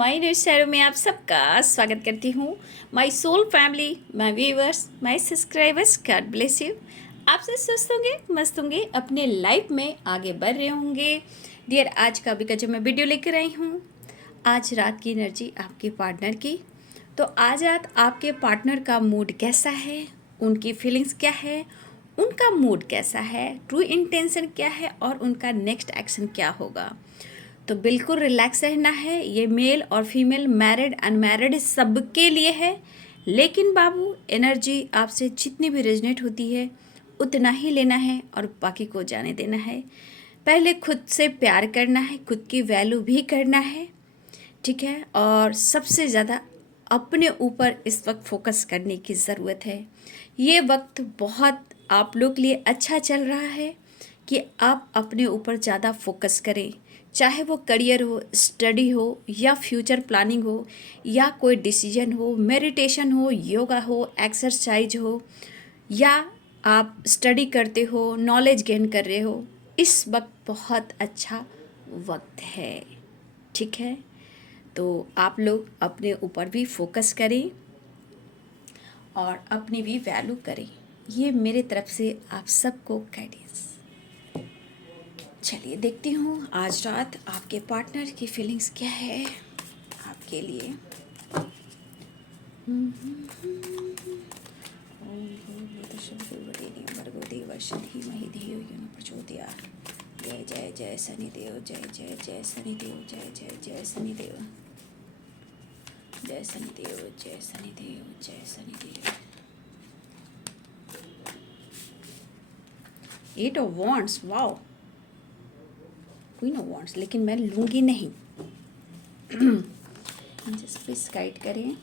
My new शहरों में आप सबका स्वागत करती हूँ। My soul family, my viewers, my subscribers, God bless you. आप सब स्वस्थ होंगे, मस्त होंगे, अपने लाइफ में आगे बढ़ रहे होंगे। डियर, आज का अभी का जो मैं वीडियो लेकर आई हूँ, आज रात की एनर्जी आपके पार्टनर की। तो आज रात आपके पार्टनर का मूड कैसा है, उनकी फीलिंग्स क्या है, उनका मूड कैसा है, ट्रू इंटेंशन क्या है और उनका नेक्स्ट एक्शन क्या होगा। तो बिल्कुल रिलैक्स रहना है। ये मेल और फीमेल, मैरिड अनमैरिड सबके लिए है। लेकिन बाबू, एनर्जी आपसे जितनी भी रेजनेट होती है उतना ही लेना है और बाकी को जाने देना है। पहले खुद से प्यार करना है, खुद की वैल्यू भी करना है, ठीक है। और सबसे ज़्यादा अपने ऊपर इस वक्त फोकस करने की ज़रूरत है। ये वक्त बहुत आप लोग के लिए अच्छा चल रहा है कि आप अपने ऊपर ज़्यादा फोकस करें, चाहे वो करियर हो, स्टडी हो या फ्यूचर प्लानिंग हो या कोई डिसीजन हो, मेडिटेशन हो, योगा हो, एक्सरसाइज हो या आप स्टडी करते हो, नॉलेज गेन कर रहे हो। इस वक्त बहुत अच्छा वक्त है, ठीक है। तो आप लोग अपने ऊपर भी फोकस करें और अपनी भी वैल्यू करें। ये मेरे तरफ से आप सबको गाइडेंस। चलिए देखती हूँ आज रात आपके पार्टनर की फीलिंग्स क्या है आपके लिए। जय जय जय शनिदेव, जय जय जय शनिदेव, जय जय जय शनिदेव, जय शनिदेव, जय शनिदेव, जय Shanidev. Eight of wands, wow, queen of wands, लेकिन मैं लूँगी नहीं। जस्ट प्लीज गाइड करें।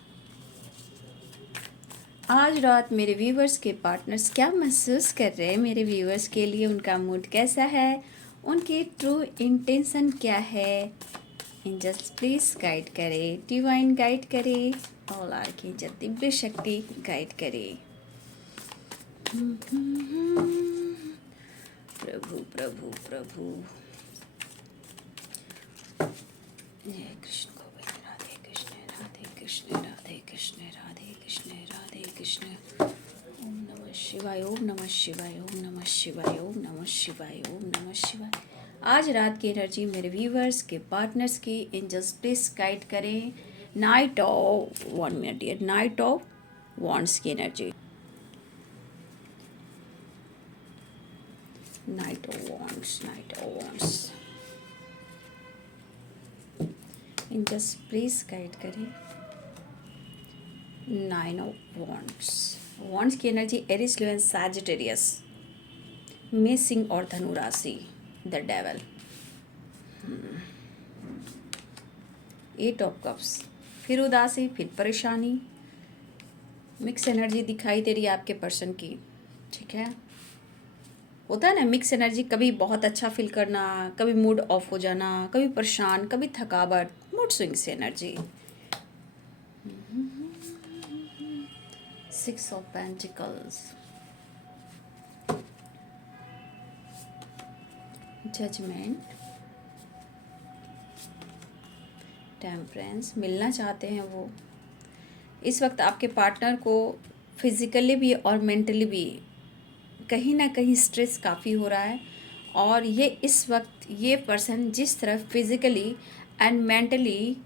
आज रात मेरे व्यूवर्स के पार्टनर्स क्या महसूस कर रहे हैं, मेरे व्यूवर्स के लिए उनका मूड कैसा है, उनकी ट्रू इंटेंशन क्या है। जस्ट प्लीज गाइड करे, डिवाइन गाइड करे, ऑल आर की दिव्य शक्ति गाइड करे। प्रभु प्रभु प्रभु, जय कृष्ण गोविंद, राधे कृष्ण, राधे कृष्ण, राधे कृष्ण, राधे कृष्ण, राधे कृष्ण। ओम नमः शिवाय, ओम नमः शिवाय, ओम नमः शिवाय, ओम नमः शिवाय, ओम नमः शिवाय। आज रात की एनर्जी मेरे व्यूवर्स के पार्टनर्स की एंजल्स प्लीज गाइड करें। Knight of 1 minute, dear, knight of wands की energy, knight of wands, knight of wands. Angels please guide करें। 9 ऑफ वॉन्ड्स, वॉन्ड्स की energy Aries, Leo and Sagittarius, मेष, सिंह और धनु राशि, द डेवल। 8 ऑफ कप्स, फिर उदासी, फिर परेशानी, मिक्स एनर्जी दिखाई दे रही है आपके पर्सन की, ठीक है। होता है ना मिक्स एनर्जी, कभी बहुत अच्छा फील करना, कभी मूड ऑफ हो जाना, कभी परेशान, कभी थकावट, mood swings energy. 6 of pentacles, judgement, temperance. मिलना चाहते हैं वो इस वक्त आपके पार्टनर को, फिजिकली भी और मेंटली भी कहीं ना कहीं स्ट्रेस काफ़ी हो रहा है। और ये इस वक्त ये पर्सन जिस तरह फिजिकली एंड मेंटली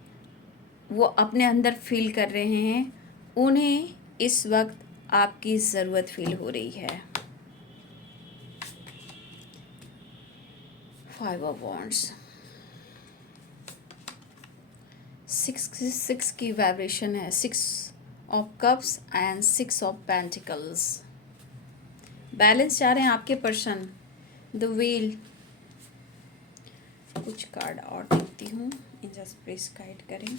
वो अपने अंदर फील कर रहे हैं, उन्हें इस वक्त आपकी ज़रूरत फील हो रही है। 5 ऑफ वॉन्ड्स, 6 की वाइब्रेशन है, 6 of cups and 6 of pentacles. Balance चाह रहे हैं आपके पर्सन, द व्हील। कुछ कार्ड और देखती हूँ, जस्ट प्लीज गाइड करें।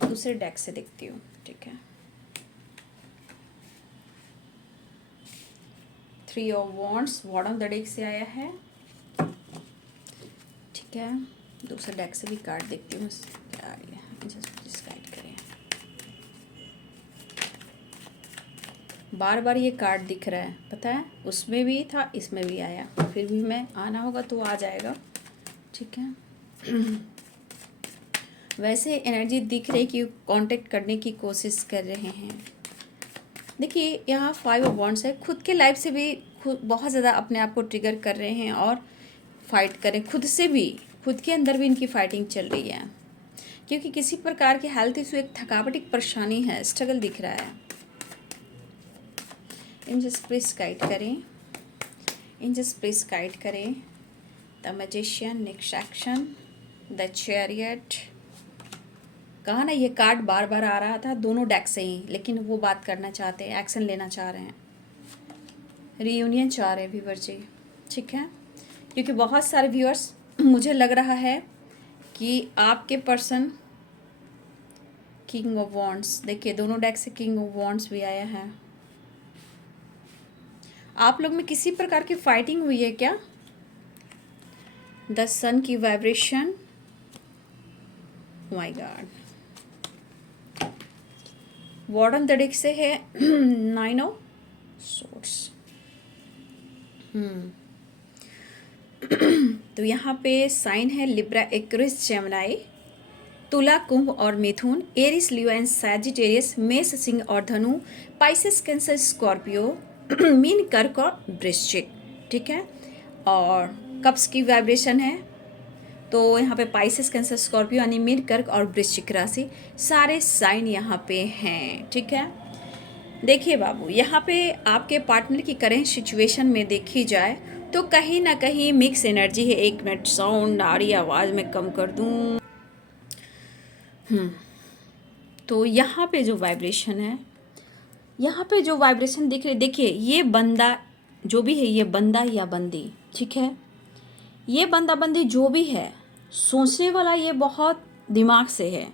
दूसरे डेक से देखती हूँ, ठीक है। 3 of wands, bottom the deck से आया है, ठीक है। दूसरे डेक से भी कार्ड देखती हूँ क्या आ रही है, जस्ट प्लीज गाइड करें। बार बार ये कार्ड दिख रहा है, पता है, उसमें भी था, इसमें भी आया, फिर भी मैं आना होगा तो आ जाएगा, ठीक है। वैसे एनर्जी दिख रही कि कांटेक्ट करने की कोशिश कर रहे हैं। देखिए यहाँ 5 ऑफ वॉन्ड्स है, खुद के लाइफ से भी खुद बहुत ज़्यादा अपने आप को ट्रिगर कर रहे हैं और फाइट करें खुद से भी, खुद के अंदर भी इनकी फाइटिंग चल रही है, क्योंकि किसी प्रकार की हेल्थ इशू, एक थकावट, एक परेशानी है, स्ट्रगल दिख रहा है। एंजल्स प्लीज गाइड करें, एंजल्स प्लीज गाइड करें। The magician, next action, the chariot. कहा ना ये कार्ड बार बार आ रहा था दोनों डेक से ही, लेकिन वो बात करना चाहते हैं, एक्शन लेना चाह रहे हैं, रीयूनियन चाह रहे हैं व्यूअर जी, ठीक है। क्योंकि बहुत सारे व्यूअर्स, मुझे लग रहा है कि आपके पर्सन किंग ऑफ वॉन्ड्स, देखिए दोनों डेक से किंग ऑफ वॉन्ड्स भी आया है। आप लोग में किसी प्रकार की फाइटिंग हुई है क्या? द सन की vibration, my God. Warden the deck से है 9 ऑफ सोर्ड्स। तो यहाँ पे साइन है लिब्रा, एक्वेरियस, जेमिनी, तुला, कुंभ और मिथुन, एरिस, लियो एंड सैजिटेरियस, मेष, सिंह और धनु, पाइसेस, कैंसर, स्कॉर्पियो, मीन, कर्क और वृश्चिक, ठीक है। और कप्स की वाइब्रेशन है, तो यहाँ पे पाइसेस, कैंसर, स्कॉर्पियो यानी मीन, कर्क और वृश्चिक राशि, सारे साइन यहाँ पे हैं, ठीक है। देखिए बाबू, यहाँ पे आपके पार्टनर की करेंट सिचुएशन में देखी जाए तो कहीं ना कहीं मिक्स एनर्जी है। 1 मिनट, साउंड आ रही आवाज़ में कम कर दूँ। तो यहाँ पे जो वाइब्रेशन है, यहाँ पे जो वाइब्रेशन दिख रही, देखिए ये बंदा जो भी है, ये बंदा या बंदी, ठीक है, ये बंदा बंदी जो भी है, सोचने वाला ये बहुत दिमाग से है,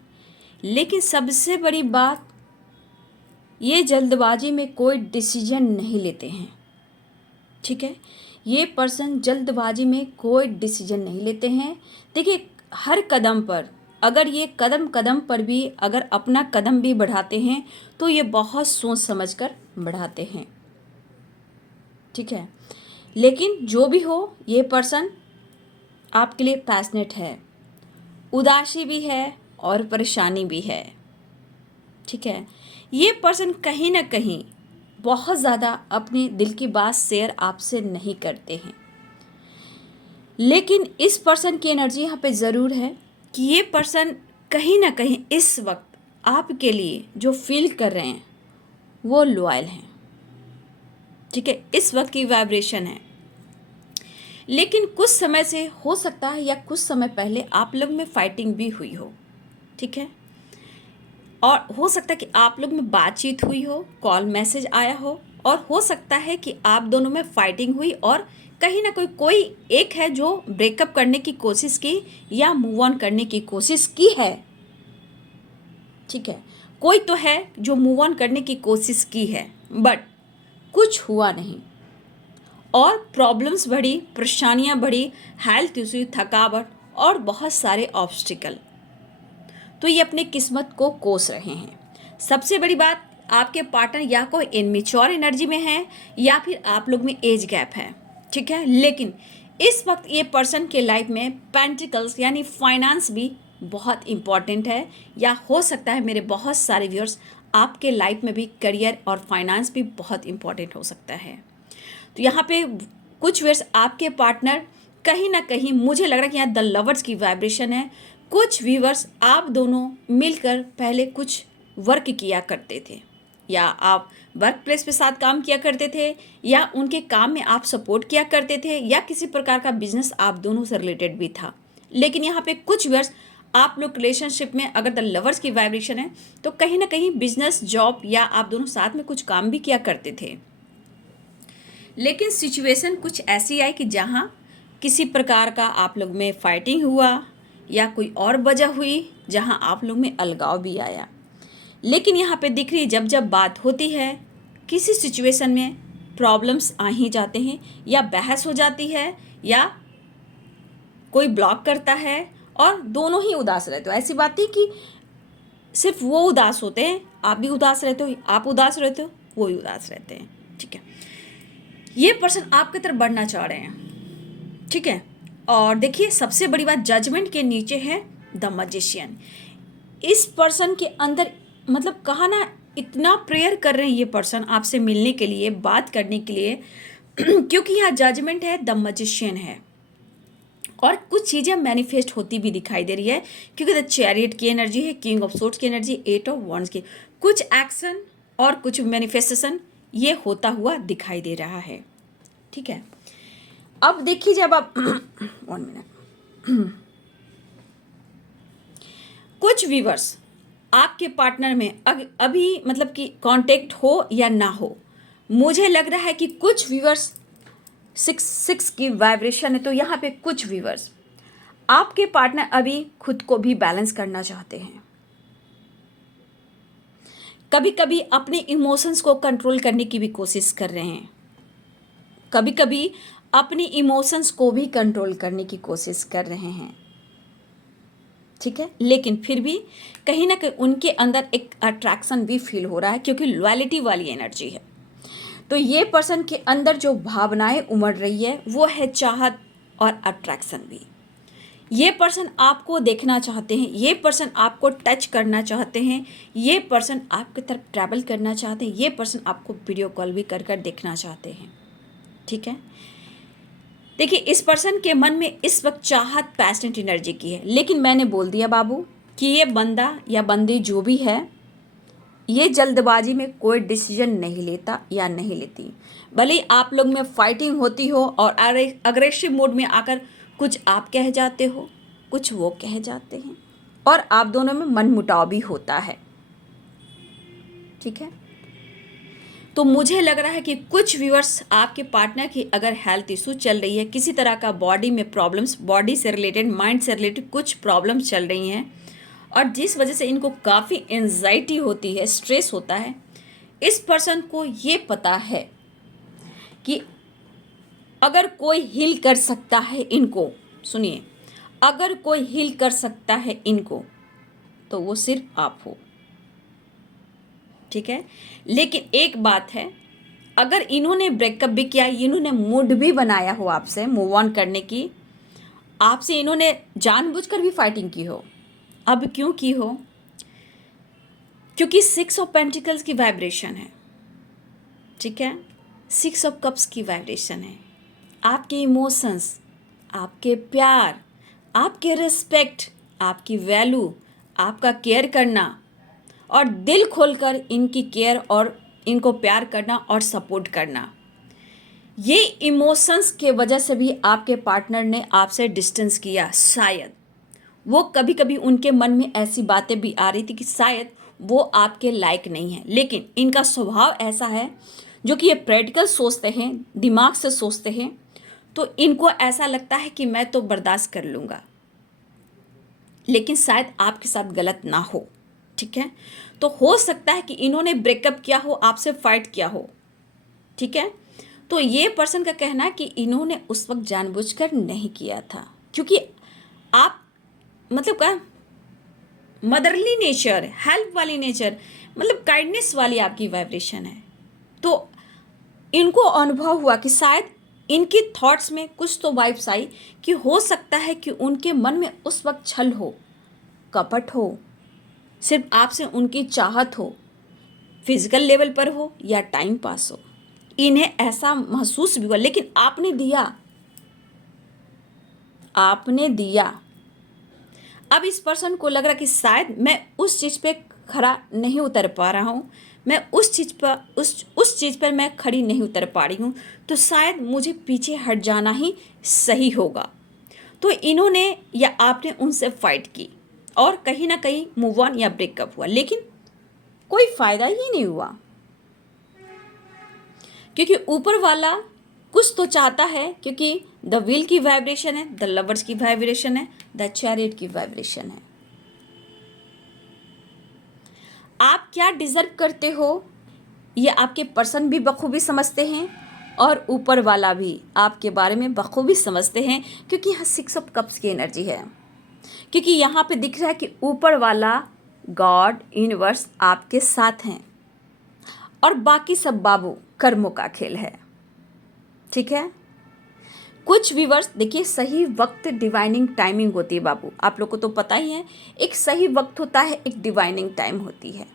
लेकिन सबसे बड़ी बात, ये जल्दबाजी में कोई डिसीजन नहीं लेते हैं, ठीक है। ये पर्सन जल्दबाजी में कोई डिसीजन नहीं लेते हैं। देखिए हर कदम पर, अगर ये कदम कदम पर भी अगर अपना कदम भी बढ़ाते हैं तो ये बहुत सोच समझकर बढ़ाते हैं, ठीक है। लेकिन जो भी हो, ये पर्सन आपके लिए पैशनेट है, उदासी भी है और परेशानी भी है, ठीक है। ये पर्सन कहीं ना कहीं बहुत ज़्यादा अपने दिल की बात शेयर आपसे नहीं करते हैं, लेकिन इस पर्सन की एनर्जी यहाँ पे ज़रूर है कि ये पर्सन कहीं ना कहीं इस वक्त आपके लिए जो फील कर रहे हैं वो लॉयल हैं, ठीक है। इस वक्त की वाइब्रेशन है, लेकिन कुछ समय से हो सकता है या कुछ समय पहले आप लोग में फाइटिंग भी हुई हो, ठीक है। और हो सकता है कि आप लोग में बातचीत हुई हो, कॉल मैसेज आया हो, और हो सकता है कि आप दोनों में फाइटिंग हुई और कहीं ना कोई एक है जो ब्रेकअप करने की कोशिश की या मूव ऑन करने की कोशिश की है, ठीक है। कोई तो है जो मूव ऑन करने की कोशिश की है, बट कुछ हुआ नहीं और प्रॉब्लम्स बढ़ी, परेशानियां बढ़ी, हेल्थ इशू, थकावट और बहुत सारे ऑब्स्टिकल, तो ये अपने किस्मत को कोस रहे हैं। सबसे बड़ी बात, आपके पार्टनर या कोई इनमेच्योर एनर्जी में है या फिर आप लोग में एज गैप है, ठीक है। लेकिन इस वक्त ये पर्सन के लाइफ में पेंटिकल्स यानी फाइनेंस भी बहुत इम्पॉर्टेंट है, या हो सकता है मेरे बहुत सारे व्यूअर्स आपके लाइफ में भी करियर और फाइनेंस भी बहुत इम्पॉर्टेंट हो सकता है। तो यहाँ पे कुछ व्यूअर्स आपके पार्टनर कहीं ना कहीं, मुझे लग रहा है कि यहाँ द लवर्स की वाइब्रेशन है। कुछ व्यूअर्स आप दोनों मिलकर पहले कुछ वर्क किया करते थे, या आप वर्क प्लेस पे साथ काम किया करते थे, या उनके काम में आप सपोर्ट किया करते थे, या किसी प्रकार का बिजनेस आप दोनों से रिलेटेड भी था। लेकिन यहाँ पे कुछ व्यूअर्स आप लोग रिलेशनशिप में, अगर द लवर्स की वाइब्रेशन है तो कहीं ना कहीं बिजनेस, जॉब या आप दोनों साथ में कुछ काम भी किया करते थे, लेकिन सिचुएशन कुछ ऐसी आई कि जहाँ किसी प्रकार का आप लोग में फाइटिंग हुआ या कोई और वजह हुई जहाँ आप लोग में अलगाव भी आया। लेकिन यहाँ पे दिख रही है, जब जब बात होती है किसी सिचुएशन में प्रॉब्लम्स आ ही जाते हैं, या बहस हो जाती है, या कोई ब्लॉक करता है और दोनों ही उदास रहते हो। ऐसी बात नहीं कि सिर्फ वो उदास होते हैं, आप भी उदास रहते हो, आप उदास रहते हो, वो ही उदास रहते हैं, ठीक है। ये पर्सन आपकी तरफ बढ़ना चाह रहे हैं, ठीक है। और देखिए सबसे बड़ी बात, जजमेंट के नीचे है द मैजिशियन। इस पर्सन के अंदर मतलब कहा ना, इतना प्रेयर कर रहे हैं ये पर्सन आपसे मिलने के लिए, बात करने के लिए क्योंकि यहाँ जजमेंट है, द मैजिशियन है, और कुछ चीज़ें मैनिफेस्ट होती भी दिखाई दे रही है क्योंकि द चैरियट की एनर्जी है, किंग ऑफ सोर्ड्स की एनर्जी, एट ऑफ वॉन्ड्स की, कुछ एक्शन और कुछ मैनिफेस्टेशन ये होता हुआ दिखाई दे रहा है। ठीक है, अब देखिए जब आप 1 मिनट, कुछ व्यूवर्स आपके पार्टनर में अभी मतलब कि कांटेक्ट हो या ना हो, मुझे लग रहा है कि कुछ व्यूवर्स 6 की वाइब्रेशन है, तो यहाँ पे कुछ व्यूवर्स आपके पार्टनर अभी खुद को भी बैलेंस करना चाहते हैं, कभी कभी अपने इमोशंस को कंट्रोल करने की भी कोशिश कर रहे हैं, कभी कभी अपनी इमोशंस को भी कंट्रोल करने की कोशिश कर रहे हैं। ठीक है, लेकिन फिर भी कहीं ना कहीं उनके अंदर एक अट्रैक्शन भी फील हो रहा है क्योंकि लॉयल्टी वाली एनर्जी है। तो ये पर्सन के अंदर जो भावनाएं उमड़ रही है वो है चाहत और अट्रैक्शन भी। ये पर्सन आपको देखना चाहते हैं, ये पर्सन आपको टच करना चाहते हैं, ये पर्सन आपकी तरफ ट्रैवल करना चाहते हैं, ये पर्सन आपको वीडियो कॉल भी कर कर देखना चाहते हैं। ठीक है, देखिए इस पर्सन के मन में इस वक्त चाहत पैशनेट एनर्जी की है, लेकिन मैंने बोल दिया बाबू कि ये बंदा या बंदी जो भी है ये जल्दबाजी में कोई डिसीजन नहीं लेता या नहीं लेती। भले ही आप लोग में फाइटिंग होती हो और अग्रेसिव मोड में आकर कुछ आप कह जाते हो, कुछ वो कह जाते हैं, और आप दोनों में मनमुटाव भी होता है। ठीक है, तो मुझे लग रहा है कि कुछ व्यूअर्स आपके पार्टनर की अगर हेल्थ इशू चल रही है, किसी तरह का बॉडी में प्रॉब्लम्स, बॉडी से रिलेटेड, माइंड से रिलेटेड कुछ प्रॉब्लम्स चल रही हैं और जिस वजह से इनको काफ़ी एंजाइटी होती है, स्ट्रेस होता है, इस पर्सन को ये पता है कि अगर कोई हील कर सकता है इनको, सुनिए, अगर कोई हील कर सकता है इनको तो वो सिर्फ आप हो। ठीक है, लेकिन एक बात है, अगर इन्होंने ब्रेकअप भी किया, इन्होंने मूड भी बनाया हो आपसे मूव ऑन करने की, आपसे इन्होंने जानबूझकर भी फाइटिंग की हो, अब क्यों की हो? क्योंकि 6 ऑफ पेंटिकल्स की वाइब्रेशन है। ठीक है, 6 ऑफ कप्स की वाइब्रेशन है। आपके इमोशंस, आपके प्यार, आपके रिस्पेक्ट, आपकी वैल्यू, आपका केयर करना और दिल खोलकर इनकी केयर और इनको प्यार करना और सपोर्ट करना, ये इमोशंस के वजह से भी आपके पार्टनर ने आपसे डिस्टेंस किया। शायद वो कभी कभी उनके मन में ऐसी बातें भी आ रही थी कि शायद वो आपके लायक नहीं है, लेकिन इनका स्वभाव ऐसा है जो कि ये प्रैक्टिकल सोचते हैं, दिमाग से सोचते हैं, तो इनको ऐसा लगता है कि मैं तो बर्दाश्त कर लूँगा, लेकिन शायद आपके साथ गलत ना हो। ठीक है, तो हो सकता है कि इन्होंने ब्रेकअप किया हो, आपसे फाइट किया हो। ठीक है, तो ये पर्सन का कहना है कि इन्होंने उस वक्त जानबूझकर नहीं किया था, क्योंकि आप मतलब क्या, मदरली नेचर, हेल्प वाली नेचर, मतलब काइंडनेस वाली आपकी वाइब्रेशन है। तो इनको अनुभव हुआ कि शायद इनकी थॉट्स में कुछ तो वाइब्स आई कि हो सकता है कि उनके मन में उस वक्त छल हो, कपट हो, सिर्फ आपसे उनकी चाहत हो, फिजिकल लेवल पर हो या टाइम पास हो, इन्हें ऐसा महसूस भी हुआ, लेकिन आपने दिया, आपने दिया। अब इस पर्सन को लग रहा कि शायद मैं उस चीज़ पे खड़ा नहीं उतर पा रहा हूँ, मैं उस चीज़ पर उस चीज़ पर मैं खड़ी नहीं उतर पा रही हूँ, तो शायद मुझे पीछे हट जाना ही सही होगा। तो इन्होंने या आपने उनसे फाइट की और कहीं ना कहीं मूव ऑन या ब्रेकअप हुआ, लेकिन कोई फ़ायदा ही नहीं हुआ, क्योंकि ऊपर वाला कुछ तो चाहता है, क्योंकि द व्हील की वाइब्रेशन है, द लवर्स की वाइब्रेशन है, द चैरियट की वाइब्रेशन है। आप क्या डिजर्व करते हो ये आपके पर्सन भी बखूबी समझते हैं और ऊपर वाला भी आपके बारे में बखूबी समझते हैं, क्योंकि यहाँ 6 ऑफ कप्स की एनर्जी है। क्योंकि यहाँ पे दिख रहा है कि ऊपर वाला गॉड, यूनिवर्स आपके साथ हैं और बाकी सब बाबू कर्मों का खेल है। ठीक है, कुछ व्यूअर्स देखिए, सही वक्त डिवाइनिंग टाइमिंग होती है बाबू, आप लोग को तो पता ही है, एक सही वक्त होता है, एक डिवाइनिंग टाइम होती है।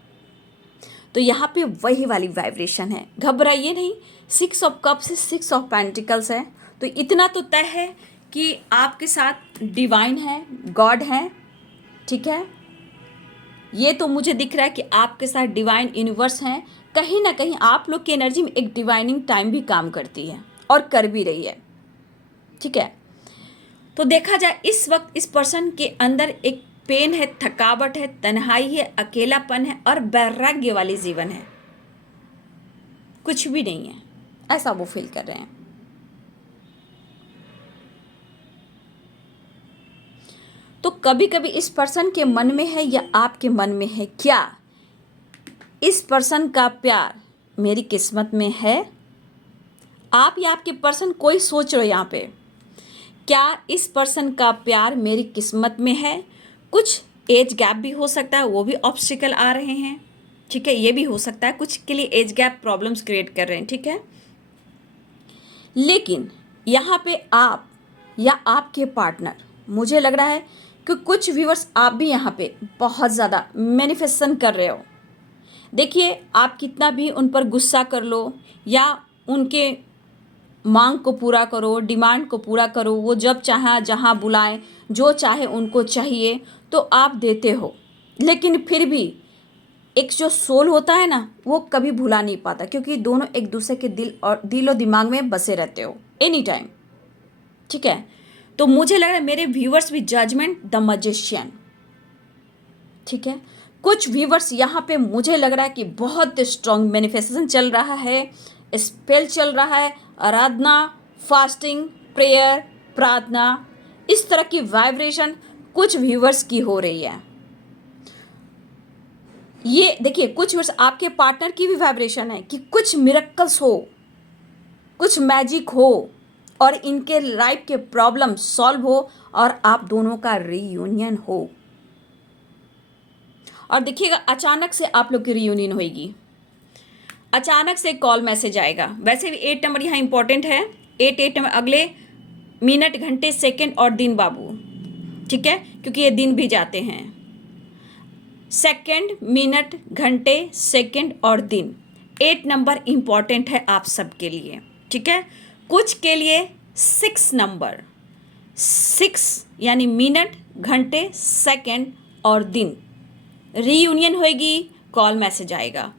तो यहाँ पे वही वाली वाइब्रेशन है, घबराइए नहीं। 6 ऑफ कप्स से 6 ऑफ पेंटिकल्स है, तो इतना तो तय है कि आपके साथ डिवाइन है, गॉड है, ठीक है। ये तो मुझे दिख रहा है कि आपके साथ डिवाइन यूनिवर्स हैं। कहीं ना कहीं आप लोग की एनर्जी में एक डिवाइनिंग टाइम भी काम करती है और कर भी रही है, ठीक है। तो देखा जाए इस वक्त इस पर्सन के अंदर एक पेन है, थकावट है, तन्हाई है, अकेलापन है और वैराग्य वाली जीवन है, कुछ भी नहीं है, ऐसा वो फील कर रहे हैं। तो कभी कभी इस पर्सन के मन में है या आपके मन में है, क्या इस पर्सन का प्यार मेरी किस्मत में है? आप या आपके पर्सन, कोई सोच रहे हो यहाँ पे, क्या इस पर्सन का प्यार मेरी किस्मत में है? कुछ एज गैप भी हो सकता है, वो भी ऑब्स्टिकल आ रहे हैं, ठीक है, ये भी हो सकता है, कुछ के लिए एज गैप प्रॉब्लम्स क्रिएट कर रहे हैं, ठीक है। लेकिन यहाँ पे आप या आपके पार्टनर, मुझे लग रहा है कि कुछ व्यूअर्स आप भी यहाँ पे बहुत ज़्यादा मैनिफेस्टेशन कर रहे हो। देखिए, आप कितना भी उन पर गुस्सा कर लो या उनके मांग को पूरा करो, डिमांड को पूरा करो, वो जब चाहे जहाँ बुलाएं, जो चाहे उनको चाहिए तो आप देते हो, लेकिन फिर भी एक जो सोल होता है ना, वो कभी भुला नहीं पाता, क्योंकि दोनों एक दूसरे के दिल और दिमाग में बसे रहते हो एनी टाइम, ठीक है। तो मुझे लग रहा है मेरे व्यूअर्स भी जजमेंट द मैजिशियन, ठीक है। कुछ व्यूअर्स यहाँ पे मुझे लग रहा है कि बहुत स्ट्रॉन्ग मैनिफेस्टेशन चल रहा है, स्पेल चल रहा है, आराधना, फास्टिंग, प्रेयर, प्रार्थना, इस तरह की वाइब्रेशन कुछ व्यूअर्स की हो रही है। ये देखिए, कुछ व्यूअर्स आपके पार्टनर की भी वाइब्रेशन है कि कुछ मिरेकल्स हो, कुछ मैजिक हो और इनके लाइफ के प्रॉब्लम सॉल्व हो और आप दोनों का रीयूनियन हो। और देखिएगा, अचानक से आप लोग की रीयूनियन होगी, अचानक से कॉल मैसेज आएगा। वैसे भी 8 नंबर यहाँ इंपॉर्टेंट है, 8 नंबर अगले मिनट, घंटे, सेकंड और दिन बाबू, ठीक है, क्योंकि ये दिन भी जाते हैं। सेकंड, मिनट, घंटे, सेकंड और दिन, 8 नंबर इंपॉर्टेंट है आप सबके लिए, ठीक है। कुछ के लिए 6 नंबर, 6 यानी मिनट, घंटे, सेकंड और दिन, रीयूनियन होएगी, कॉल मैसेज आएगा।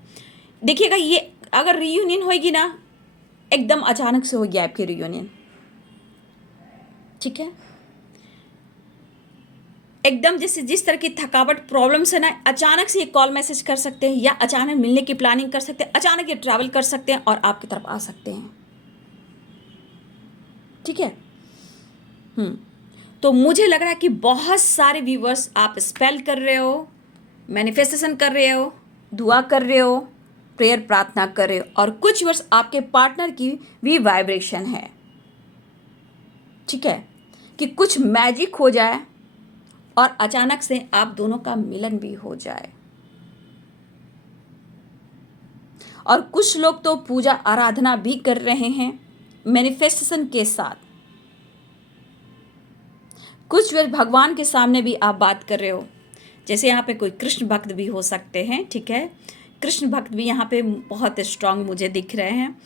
देखिएगा, ये अगर रीयूनियन होएगी ना, एकदम अचानक से होगी आपकी रीयूनियन, ठीक है। एकदम जैसे जिस तरह की थकावट प्रॉब्लम्स है ना, अचानक से ये कॉल मैसेज कर सकते हैं या अचानक मिलने की प्लानिंग कर सकते हैं, अचानक ये ट्रैवल कर सकते हैं और आपकी तरफ आ सकते हैं, ठीक है। तो मुझे लग रहा है कि बहुत सारे व्यूवर्स आप स्पेल कर रहे हो, मैनिफेस्टेशन कर रहे हो, दुआ कर रहे हो, प्रेयर प्रार्थना कर रहे हो, और कुछ व्यूवर्स आपके पार्टनर की भी वाइब्रेशन है, ठीक है, कि कुछ मैजिक हो जाए और अचानक से आप दोनों का मिलन भी हो जाए। और कुछ लोग तो पूजा आराधना भी कर रहे हैं मैनिफेस्टेशन के साथ। कुछ वेळ भगवान के सामने भी आप बात कर रहे हो, जैसे यहाँ पे कोई कृष्ण भक्त भी हो सकते हैं, ठीक है, कृष्ण भक्त भी यहाँ पे बहुत स्ट्रांग मुझे दिख रहे हैं।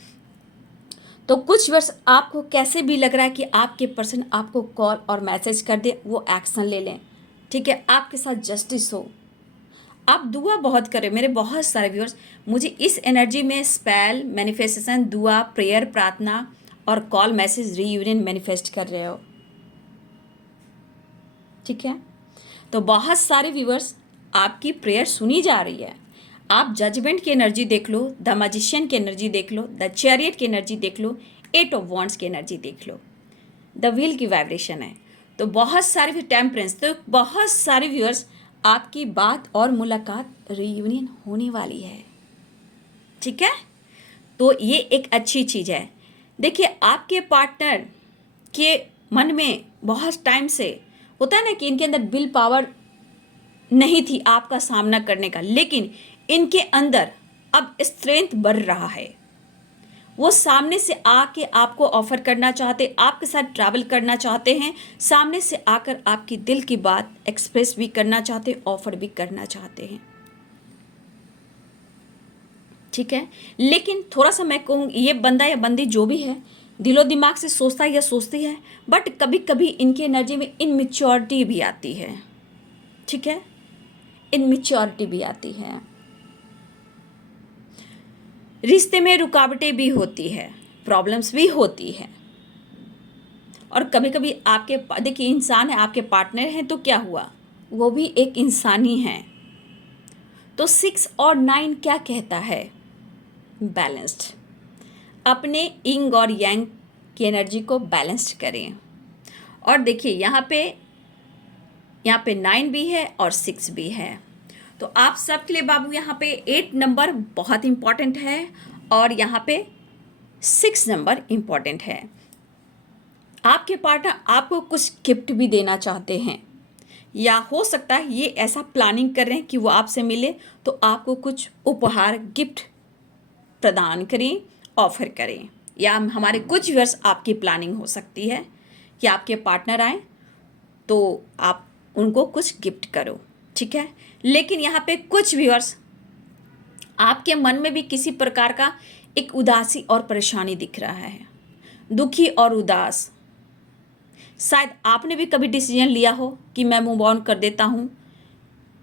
तो कुछ वर्ष आपको कैसे भी लग रहा है कि आपके पर्सन आपको कॉल और मैसेज कर दे, वो एक्शन ले लें, ठीक है, आपके साथ जस्टिस हो। आप दुआ बहुत करें, मेरे बहुत सारे व्यूअर्स मुझे इस एनर्जी में स्पेल, मैनिफेस्टेशन, दुआ, प्रेयर, प्रार्थना और कॉल मैसेज रीयूनियन मैनिफेस्ट कर रहे हो, ठीक है। तो बहुत सारे व्यूअर्स आपकी प्रेयर सुनी जा रही है। आप जजमेंट की एनर्जी देख लो, द मैजिशियन की एनर्जी देख लो, द चैरियट की एनर्जी देख लो, 8 ऑफ वॉन्ड्स की एनर्जी देख लो, द व्हील की वाइब्रेशन है। तो बहुत सारे टेम्परेंस, तो बहुत सारे व्यूअर्स आपकी बात और मुलाकात रीयूनियन होने वाली है, ठीक है। तो ये एक अच्छी चीज़ है। देखिए, आपके पार्टनर के मन में बहुत टाइम से होता है ना कि इनके अंदर विल पावर नहीं थी आपका सामना करने का, लेकिन इनके अंदर अब स्ट्रेंथ बढ़ रहा है वो सामने से आके आपको ऑफ़र करना चाहते, आपके साथ ट्रैवल करना चाहते हैं, सामने से आकर आपकी दिल की बात एक्सप्रेस भी करना चाहते, ऑफ़र भी करना चाहते हैं, ठीक है। लेकिन थोड़ा सा मैं कहूँ, ये बंदा या बंदी जो भी है, दिलो दिमाग से सोचता है या सोचती है, बट कभी कभी इनकी एनर्जी में इनमेच्योरिटी भी आती है, ठीक है, इनमेच्योरिटी भी आती है। रिश्ते में रुकावटें भी होती है, प्रॉब्लम्स भी होती है, और कभी कभी आपके देखिए इंसान है, आपके पार्टनर हैं तो क्या हुआ, वो भी एक इंसान ही है। तो 6 और 9 क्या कहता है, बैलेंस्ड। अपने इंग और यांग की एनर्जी को बैलेंस्ड करें। और देखिए यहाँ पे 9 भी है और 6 भी है, तो आप सबके लिए बाबू यहाँ पे 8 नंबर बहुत इम्पॉर्टेंट है और यहाँ पे 6 नंबर इम्पॉर्टेंट है। आपके पार्टनर आपको कुछ गिफ्ट भी देना चाहते हैं, या हो सकता है ये ऐसा प्लानिंग कर रहे हैं कि वो आपसे मिले तो आपको कुछ उपहार गिफ्ट प्रदान करें, ऑफर करें, या हमारे कुछ व्यूअर्स आपकी प्लानिंग हो सकती है कि आपके पार्टनर आए तो आप उनको कुछ गिफ्ट करो, ठीक है। लेकिन यहाँ पे कुछ व्यूअर्स आपके मन में भी किसी प्रकार का एक उदासी और परेशानी दिख रहा है, दुखी और उदास। शायद आपने भी कभी डिसीजन लिया हो कि मैं मूव ऑन कर देता हूँ,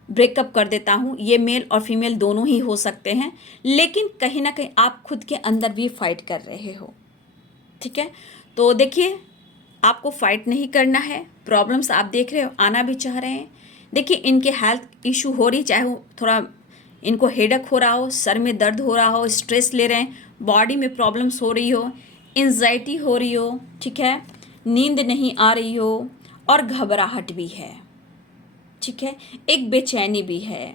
ब्रेकअप कर देता हूँ, ये मेल और फीमेल दोनों ही हो सकते हैं, लेकिन कहीं ना कहीं आप खुद के अंदर भी फाइट कर रहे हो, ठीक है। तो देखिए, आपको फाइट नहीं करना है, प्रॉब्लम्स आप देख रहे हो, आना भी चाह रहे हैं। देखिए, इनके हेल्थ इशू हो रही, चाहे वो थोड़ा इनको हेडेक हो रहा हो, सर में दर्द हो रहा हो, स्ट्रेस ले रहे हैं, बॉडी में प्रॉब्लम्स हो रही हो, एंजाइटी हो रही हो, ठीक है, नींद नहीं आ रही हो, और घबराहट भी है, ठीक है, एक बेचैनी भी है।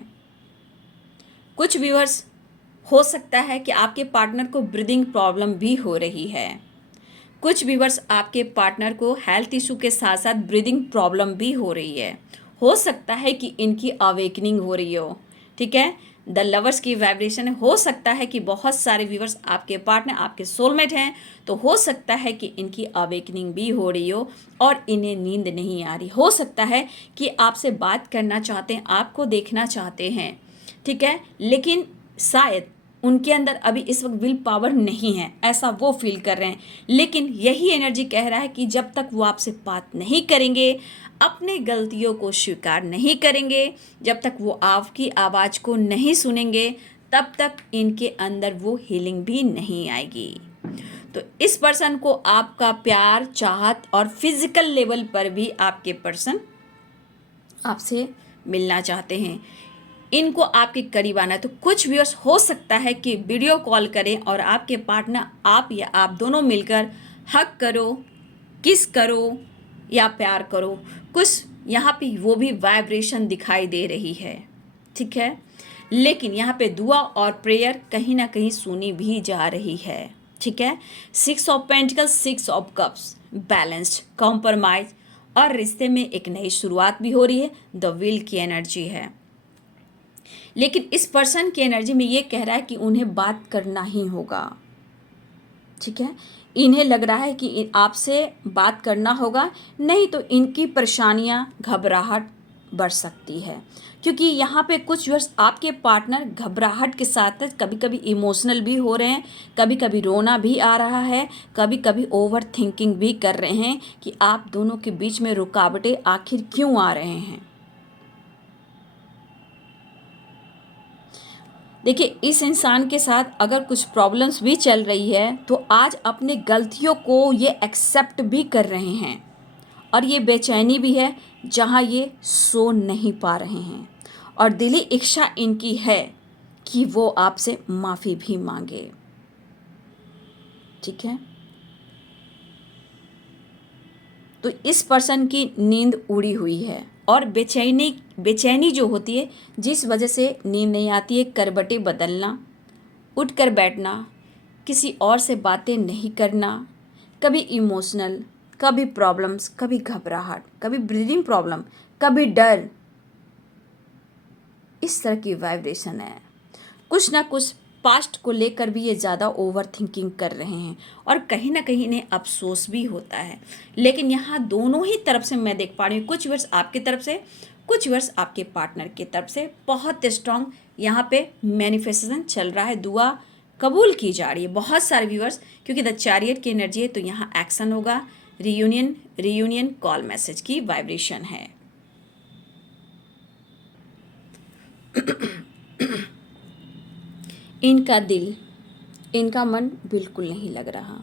कुछ व्यूअर्स हो सकता है कि आपके पार्टनर को ब्रीदिंग प्रॉब्लम भी हो रही है। कुछ व्यूअर्स आपके पार्टनर को हेल्थ इशू के साथ साथ ब्रीदिंग प्रॉब्लम भी हो रही है। हो सकता है कि इनकी अवेकनिंग हो रही हो, ठीक है, द लवर्स की वाइब्रेशन। हो सकता है कि बहुत सारे व्यूअर्स आपके पार्टनर आपके सोलमेट हैं, तो हो सकता है कि इनकी अवेकनिंग भी हो रही हो और इन्हें नींद नहीं आ रही। हो सकता है कि आपसे बात करना चाहते हैं, आपको देखना चाहते हैं, ठीक है, लेकिन शायद उनके अंदर अभी इस वक्त विल पावर नहीं है, ऐसा वो फील कर रहे हैं। लेकिन यही एनर्जी कह रहा है कि जब तक वो आपसे बात नहीं करेंगे, अपने गलतियों को स्वीकार नहीं करेंगे, जब तक वो आपकी आवाज़ को नहीं सुनेंगे, तब तक इनके अंदर वो हीलिंग भी नहीं आएगी। तो इस पर्सन को आपका प्यार, चाहत और फिजिकल लेवल पर भी आपके पर्सन आपसे मिलना चाहते हैं, इनको आपके करीब आना है। तो कुछ व्यूअर्स हो सकता है कि वीडियो कॉल करें और आपके पार्टनर आप या आप दोनों मिलकर हग करो, किस करो या प्यार करो। कुछ यहाँ पे वो भी वाइब्रेशन दिखाई दे रही है, ठीक है, लेकिन यहाँ पे दुआ और प्रेयर कहीं ना कहीं सुनी भी जा रही है, ठीक है। 6 of pentacles, 6 of cups, balanced, compromise, और रिश्ते में एक नई शुरुआत भी हो रही है। द विल की एनर्जी है, लेकिन इस पर्सन की एनर्जी में ये कह रहा है कि उन्हें बात करना ही होगा, ठीक है। इन्हें लग रहा है कि आपसे बात करना होगा, नहीं तो इनकी परेशानियां, घबराहट बढ़ सकती है। क्योंकि यहाँ पे कुछ वर्ष आपके पार्टनर घबराहट के साथ कभी कभी इमोशनल भी हो रहे हैं, कभी कभी रोना भी आ रहा है, कभी कभी ओवर थिंकिंग भी कर रहे हैं कि आप दोनों के बीच में रुकावटें आखिर क्यों आ रहे हैं। देखिए, इस इंसान के साथ अगर कुछ प्रॉब्लम्स भी चल रही है तो आज अपनी गलतियों को ये एक्सेप्ट भी कर रहे हैं, और ये बेचैनी भी है जहाँ ये सो नहीं पा रहे हैं, और दिली इच्छा इनकी है कि वो आपसे माफ़ी भी मांगे, ठीक है। तो इस पर्सन की नींद उड़ी हुई है, और बेचैनी जो होती है, जिस वजह से नींद नहीं आती है, करवटें बदलना, उठकर बैठना, किसी और से बातें नहीं करना, कभी इमोशनल, कभी प्रॉब्लम्स, कभी घबराहट, कभी ब्रीदिंग प्रॉब्लम, कभी डर, इस तरह की वाइब्रेशन है। कुछ ना कुछ पास्ट को लेकर भी ये ज़्यादा ओवर थिंकिंग कर रहे हैं और कहीं ना कहीं इन्हें अफसोस भी होता है। लेकिन यहाँ दोनों ही तरफ से मैं देख पा रही हूँ, कुछ वर्ष आपकी तरफ से, कुछ वर्ष आपके पार्टनर की तरफ से बहुत स्ट्रांग यहाँ पे मैनिफेस्टेशन चल रहा है, दुआ कबूल की जा रही है बहुत सारे व्यूअर्स, क्योंकि द चैरियट की एनर्जी है तो यहाँ एक्शन होगा, रियूनियन रियूनियन कॉल मैसेज की वाइब्रेशन है। इनका दिल, इनका मन बिल्कुल नहीं लग रहा।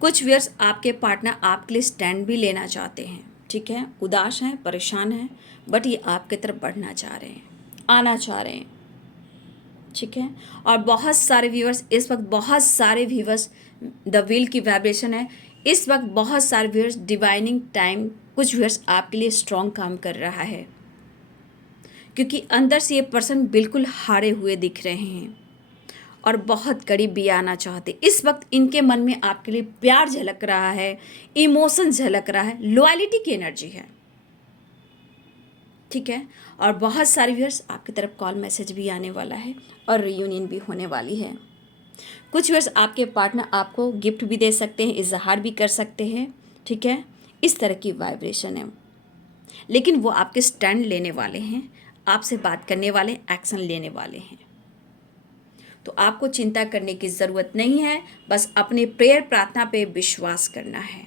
कुछ व्यूअर्स आपके पार्टनर आपके लिए स्टैंड भी लेना चाहते हैं, ठीक है, उदास हैं, परेशान हैं, बट ये आपके तरफ बढ़ना चाह रहे हैं, आना चाह रहे हैं, ठीक है। और बहुत सारे व्यूअर्स इस वक्त, बहुत सारे व्यूअर्स द व्हील की वाइब्रेशन है इस वक्त, बहुत सारे व्यूअर्स डिवाइनिंग टाइम, कुछ व्यूअर्स आपके लिए स्ट्रॉन्ग काम कर रहा है, क्योंकि अंदर से ये पर्सन बिल्कुल हारे हुए दिख रहे हैं और बहुत करीब भी आना चाहते। इस वक्त इनके मन में आपके लिए प्यार झलक रहा है, इमोशन झलक रहा है, लॉयल्टी की एनर्जी है, ठीक है। और बहुत सारे व्यूअर्स आपकी तरफ कॉल मैसेज भी आने वाला है और रियूनियन भी होने वाली है। कुछ व्यूअर्स आपके पार्टनर आपको गिफ्ट भी दे सकते हैं, इजहार भी कर सकते हैं, ठीक है, इस तरह की वाइब्रेशन है। लेकिन वो आपके स्टैंड लेने वाले हैं, आपसे बात करने वाले, एक्शन लेने वाले हैं। तो आपको चिंता करने की ज़रूरत नहीं है, बस अपने प्रेयर प्रार्थना पे विश्वास करना है।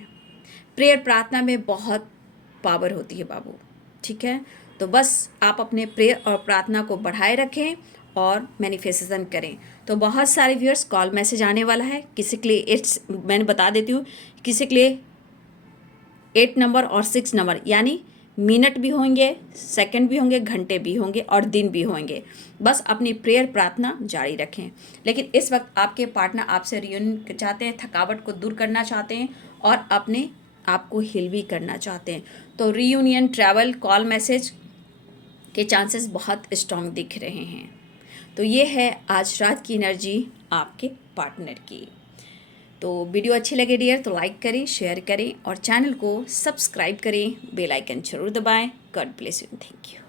प्रेयर प्रार्थना में बहुत पावर होती है बाबू, ठीक है। तो बस आप अपने प्रेयर और प्रार्थना को बढ़ाए रखें और मैनिफेस्टेशन करें। तो बहुत सारे व्यूअर्स कॉल मैसेज आने वाला है, किसी के लिए मैंने बता देती हूँ, किसी के लिए 8 नंबर और 6 नंबर, यानी मिनट भी होंगे, सेकंड भी होंगे, घंटे भी होंगे और दिन भी होंगे। बस अपनी प्रेयर प्रार्थना जारी रखें। लेकिन इस वक्त आपके पार्टनर आपसे रियूनियन चाहते हैं, थकावट को दूर करना चाहते हैं और अपने आप को हील भी करना चाहते हैं। तो रियूनियन, ट्रैवल, कॉल मैसेज के चांसेस बहुत स्ट्रॉन्ग दिख रहे हैं। तो ये है आज रात की एनर्जी आपके पार्टनर की। तो वीडियो अच्छी लगे डियर तो लाइक करें, शेयर करें और चैनल को सब्सक्राइब करें, बेल आइकन जरूर दबाएं। God bless you, thank you.